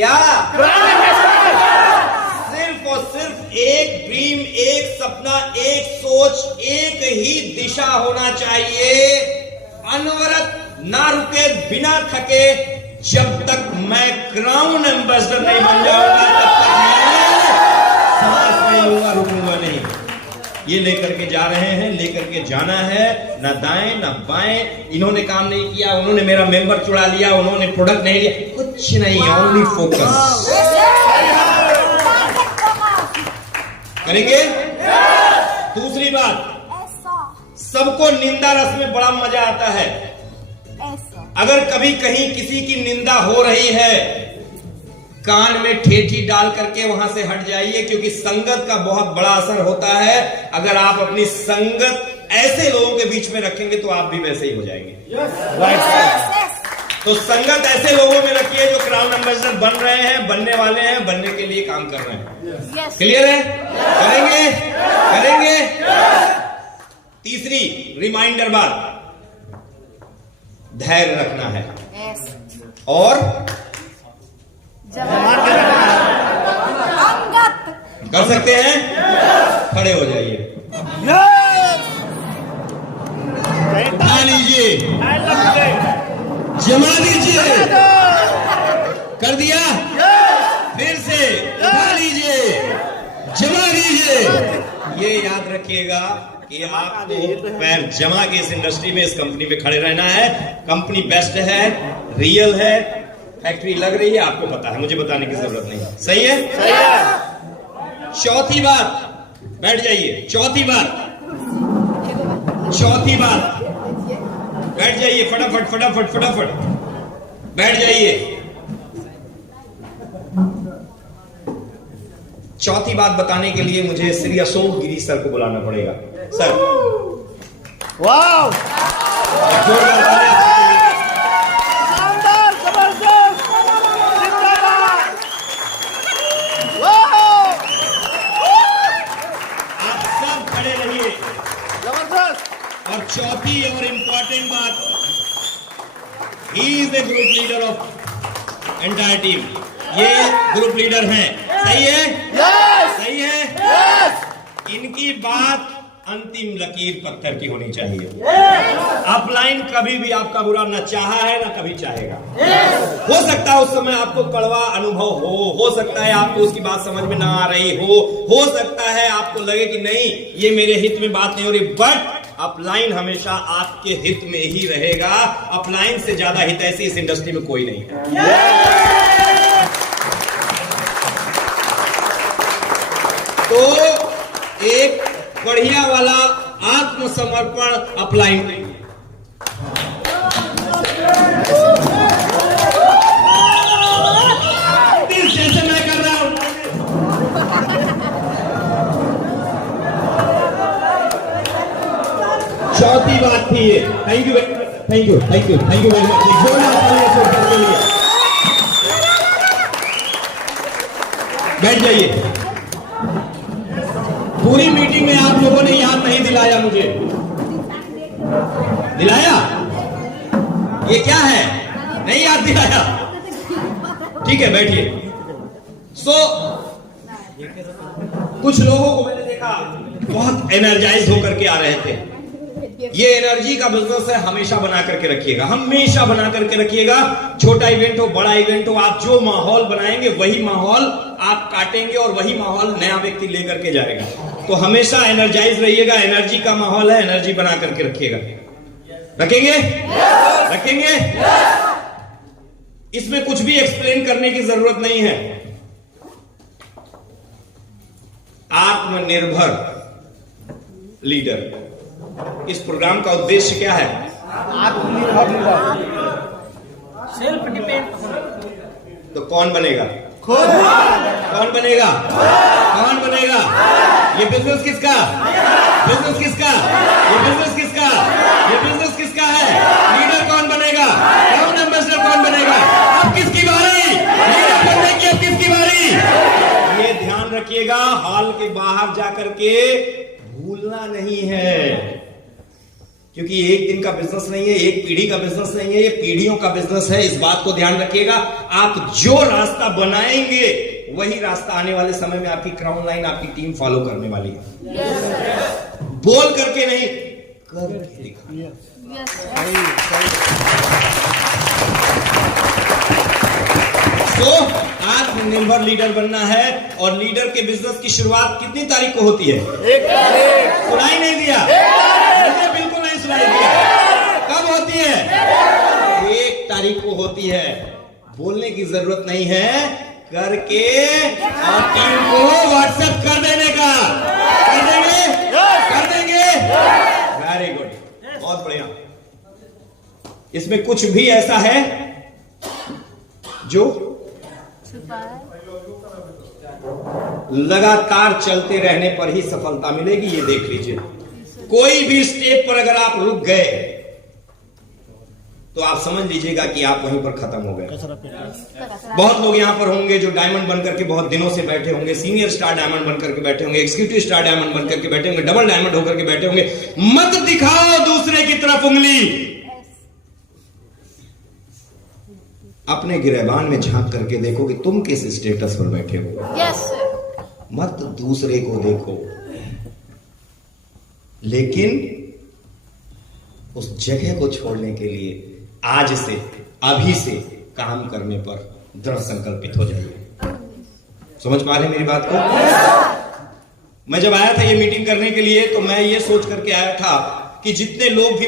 क्या? सिर्फ और सिर्फ एक ड्रीम, एक सपना, एक सोच, एक ही दिशा होना चाहिए। अनवरत, ना रुके, बिना थके। जब तक मैं क्राउन एम्बेसडर नहीं बन जाऊंगा तब तक मैं सांस नहीं लूंगा, रुकूंगा नहीं। ये लेकर के जा रहे हैं, लेकर के जाना है, ना दाएं ना बाएं। इन्होंने काम नहीं किया, उन्होंने मेरा मेंबर चुरा लिया, उन्होंने प्रोडक्ट नहीं लिया, कुछ नहीं, ओनली फोकस। करेंगे? दूसरी बात, सबको निंदा रस में बड़ा मजा आता है। अगर कभी कहीं किसी की निंदा हो रही है, कान में ठेठी डाल करके वहां से हट जाइए, क्योंकि संगत का बहुत बड़ा असर होता है। अगर आप अपनी संगत ऐसे लोगों के बीच में रखेंगे तो आप भी वैसे ही हो जाएंगे। तो संगत ऐसे लोगों में रखिए जो क्राउन एम्बेसडर बन रहे हैं, बनने वाले हैं, बनने के लिए काम कर रहे हैं। क्लियर है? करेंगे? करेंगे? तीसरी रिमाइंडर बात, धैर्य रखना है और कर सकते हैं। खड़े हो जाइए, उठा लीजिए, जमा दीजिए। कर दिया? फिर से उठा लीजिए, जमा दीजिए। ये याद रखिएगा कि आपको पैर जमा के इस इंडस्ट्री में, इस कंपनी में खड़े रहना है। कंपनी बेस्ट है, रियल है, फैक्ट्री लग रही है, आपको पता है, मुझे बताने की जरूरत नहीं। सही है? सही है। चौथी बात, बैठ जाइए। चौथी बात, बैठ जाइए, फटाफट फटाफट फटाफट बैठ जाइए। चौथी बात बताने के लिए मुझे श्री अशोक गिरी सर को बुलाना पड़ेगा। सर, वाह, शानदार, जबरदस्त, जिंदाबाद, वाह। आप सब खड़े रहिए। जबरदस्त। और चौथी और इंपॉर्टेंट बात, he is the group leader of entire team. ये ग्रुप लीडर हैं। सही है? यस। सही है? यस। इनकी बात अंतिम लकीर पत्थर की होनी चाहिए। अपलाइन कभी भी आपका बुरा न चाहा है, न कभी चाहेगा। हो सकता है उस समय आपको कड़वा अनुभव हो सकता है आपको उसकी बात समझ में ना आ रही हो सकता है आपको लगे कि नहीं ये मेरे हित में बात नहीं हो रही, बट अपलाइन हमेशा आपके हित में ही रहेगा। अपलाइन से ज्यादा हित ऐसी इस इंडस्ट्री में कोई नहीं है। तो एक बढ़िया वाला आत्मसमर्पण अपलाइन। जैसे मैं कर रहा हूं। चौथी बात थी ये। Thank you thank you thank you thank you very much. बैठ जाइए। पूरी मीटिंग में आप लोगों ने याद नहीं दिलाया मुझे। दिलाया? ये क्या है? नहीं याद दिलाया? ठीक है, बैठिए। कुछ लोगों को मैंने देखा बहुत एनर्जाइज होकर के आ रहे थे। ये एनर्जी का बिजनेस है, हमेशा बना करके रखिएगा, हमेशा बना करके रखिएगा। छोटा इवेंट हो, बड़ा इवेंट हो, आप जो माहौल बनाएंगे वही माहौल आप काटेंगे और वही माहौल नया व्यक्ति लेकर के जाएगा। तो हमेशा एनर्जाइज रहिएगा। एनर्जी का माहौल है, एनर्जी बना करके रखिएगा। रखेंगे? रखेंगे? इसमें कुछ भी एक्सप्लेन करने की जरूरत नहीं है। आत्मनिर्भर लीडर, इस प्रोग्राम का उद्देश्य क्या है? आत्मनिर्भर, सेल्फ डिपेंड। तो कौन बनेगा? खुद। कौन बनेगा? कौन बनेगा? ये बिजनेस किसका? बिजनेस किसका? ये बिजनेस किसका? ये बिजनेस किसका है? लीडर कौन बनेगा? क्राउन एम्बेसडर कौन बनेगा? अब किसकी बारी? लीडर बनने की अब किसकी बारी? ये ध्यान रखिएगा, हॉल के बाहर जाकर के भूलना नहीं है। क्योंकि ये एक दिन का बिजनेस नहीं है, एक पीढ़ी का बिजनेस नहीं है, ये पीढ़ियों का बिजनेस है। इस बात को ध्यान रखिएगा। आप जो रास्ता बनाएंगे वही रास्ता आने वाले समय में आपकी क्राउन लाइन, आपकी टीम फॉलो करने वाली है। बोल करके नहीं, करके दिखाना। तो आत्मनिर्भर लीडर बनना है। और लीडर के बिजनेस की शुरुआत कितनी तारीख को होती है? सुनाई नहीं दिया? मुझे बिल्कुल नहीं सुनाई दिया। कब होती है? 1 तारीख को होती है। बोलने की जरूरत नहीं है, करके और टीम को व्हाट्सएप कर देने का। कर देंगे? कर देंगे? वेरी गुड, बहुत बढ़िया। इसमें कुछ भी ऐसा है जो लगातार चलते रहने पर ही सफलता मिलेगी, ये देख लीजिए। कोई भी स्टेप पर अगर आप रुक गए तो आप समझ लीजिएगा कि आप वहीं पर खत्म हो गए। बहुत लोग यहां पर होंगे जो डायमंड बनकर के बहुत दिनों से बैठे होंगे, सीनियर स्टार डायमंड बनकर के बैठे होंगे, एग्जीक्यूटिव स्टार डायमंड बनकर के बैठे होंगे, डबल डायमंड होकर के बैठे होंगे। मत दिखाओ दूसरे की तरफ उंगली। अपने गिरबान में झांक करके देखो कि तुम किस स्टेटस पर बैठे हो। मत दूसरे को देखो, लेकिन उस जगह को छोड़ने के लिए आज से, अभी से काम करने पर दृढ़ संकल्पित हो जाइए। समझ पा रहे हैं मेरी बात को? मैं जब आया था ये मीटिंग करने के लिए तो मैं ये सोच करके आया था कि जितने लोग भी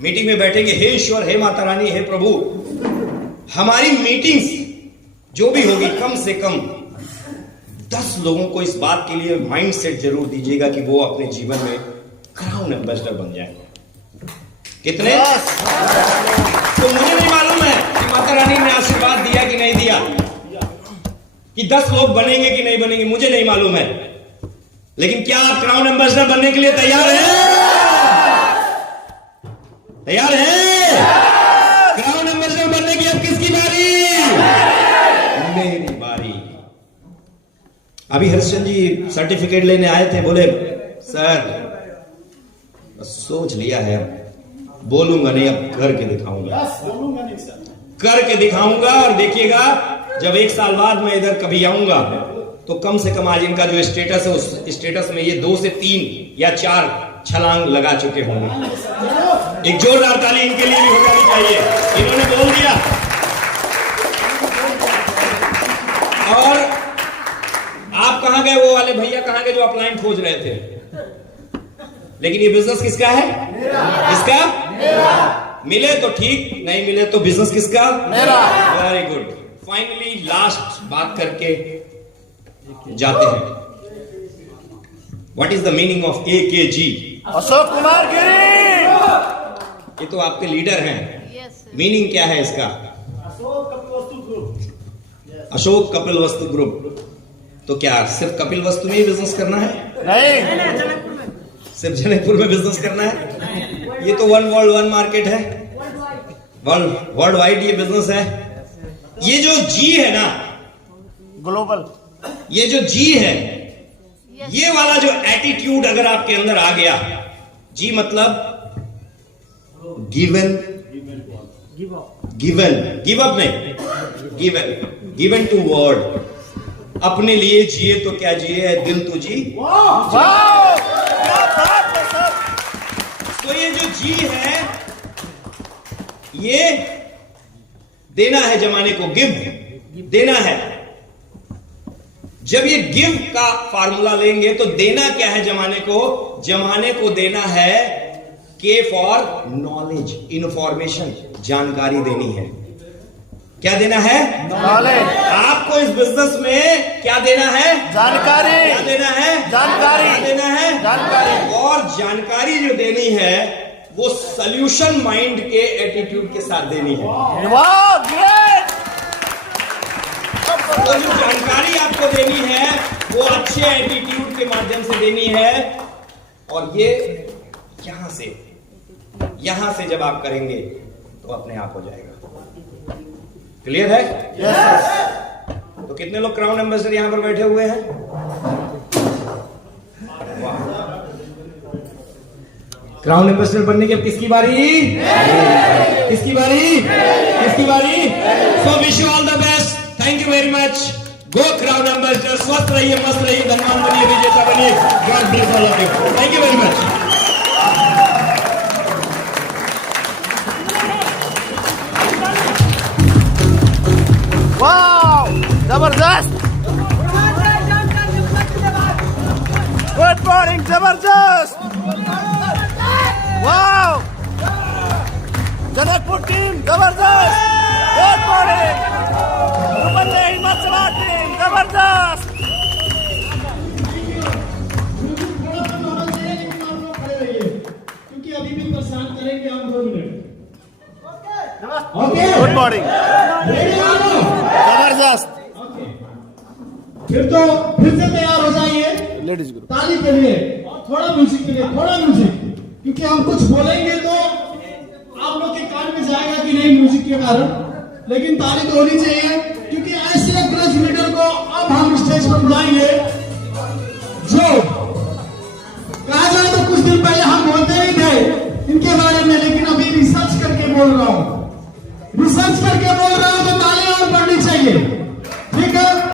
मीटिंग में बैठेंगे, हे ईश्वर, हे माता रानी, हे प्रभु, हमारी मीटिंग्स जो भी होगी कम से कम 10 लोगों को इस बात के लिए माइंडसेट जरूर दीजिएगा कि वो अपने जीवन में क्राउन एम्बेसडर बन जाए। कितने? तो मुझे नहीं मालूम है कि माता रानी ने आशीर्वाद दिया कि नहीं दिया, कि 10 लोग बनेंगे कि नहीं बनेंगे, मुझे नहीं मालूम है। लेकिन क्या आप क्राउन एम्बेसडर बनने के लिए तैयार हैं? तैयार हैं? क्राउन एम्बेसडर बनने की अब किसकी बारी? मेरी बारी। अभी हरिश्चंद्र जी सर्टिफिकेट लेने आए थे, बोले सर सोच लिया है, बोलूंगा नहीं, अब करके दिखाऊंगा। करके दिखाऊंगा। और देखिएगा जब 1 साल बाद मैं इधर कभी आऊंगा तो कम से कम आज इनका जो स्टेटस है उस स्टेटस में ये 2 से 3 या 4 छलांग लगा चुके होंगे। एक जोरदार ताली इनके लिए भी हो जानी चाहिए, इन्होंने बोल दिया। और आप कहां गए, वो वाले भैया कहां गए जो अपलाइन खोज रहे थे? लेकिन ये बिजनेस किसका है? किसका? मिले तो ठीक, नहीं मिले तो बिजनेस किसका? मेरा। Very good. फाइनली लास्ट बात करके जाते हैं। What is the meaning of AKG? Ashok Kumar Giri. ये तो आपके लीडर हैं। मीनिंग क्या है इसका? अशोक कपिल वस्तु ग्रुप। तो क्या सिर्फ कपिल वस्तु में ही बिजनेस करना है? नहीं, सिर्फ जनकपुर में बिजनेस करना है? ये तो वन वर्ल्ड वन मार्केट है, वर्ल्ड वाइड ये बिजनेस है। ये जो जी है ना, ग्लोबल, ये जो जी है, ये वाला जो एटीट्यूड अगर आपके अंदर आ गया, जी मतलब गिवन, गिव अप नहीं, गिवन टू वर्ड। अपने लिए जिए तो क्या जिए, दिल तो जी। तो ये जो जी है, ये देना है जमाने को, गिव देना है। जब ये गिव का फार्मूला लेंगे तो देना क्या है जमाने को? जमाने को देना है के फॉर नॉलेज, इंफॉर्मेशन, जानकारी देनी है। क्या देना है? नॉलेज। आपको इस बिजनेस में क्या देना है? जानकारी। क्या देना है? जानकारी। क्या देना है? जानकारी। और जानकारी जो देनी है वो सॉल्यूशन माइंड के एटीट्यूड के साथ देनी है। वाह, ग्रेट। तो जो जानकारी आपको देनी है वो अच्छे एटीट्यूड के माध्यम से देनी है। और ये यहां से जब आप करेंगे तो अपने आप हो जाएगा। क्लियर है? यस। तो कितने लोग क्राउन एम्बेसडर यहां पर बैठे हुए हैं? वाह, क्राउन एम्बेसडर बनने की अब किसकी बारी? किसकी बारी? किसकी बारी? So wish you all the best, thank you very much. Go crown ambassador, स्वस्थ रहिए, मस्त रहिए, धनवान बनिए, विजेता बनिए। God bless all of you, thank you very much. Wow, जबरदस्त। गुड मॉर्निंग, जबरदस्त। वाओ, जनकपुर टीम जबरदस्त। गुड मॉर्निंग, रुपल्ले हिम्मतसभा टीम जबरदस्त। क्योंकि अभी भी परेशान करेंगे हम 2 मिनट। गुड मॉर्निंग, रेडी हो? जबरदस्त। फिर से तैयार हो जाइए लेडीज ग्रुप। ताली के लिए और थोड़ा म्यूजिक के लिए, थोड़ा म्यूजिक, क्योंकि हम कुछ बोलेंगे तो आप लोग के कान में जाएगा कि नहीं म्यूजिक के कारण, लेकिन ताली तो होनी चाहिए, क्योंकि ऐसे एक ग्रज लीडर को अब हम स्टेज पर बुलाएंगे जो कहा जाए तो कुछ दिन पहले हम बोलते ही थे इनके बारे में, लेकिन अभी रिसर्च करके बोल रहा हूं, रिसर्च करके बोल रहा हूं, तो तालियां और पड़नी चाहिए। ठीक है।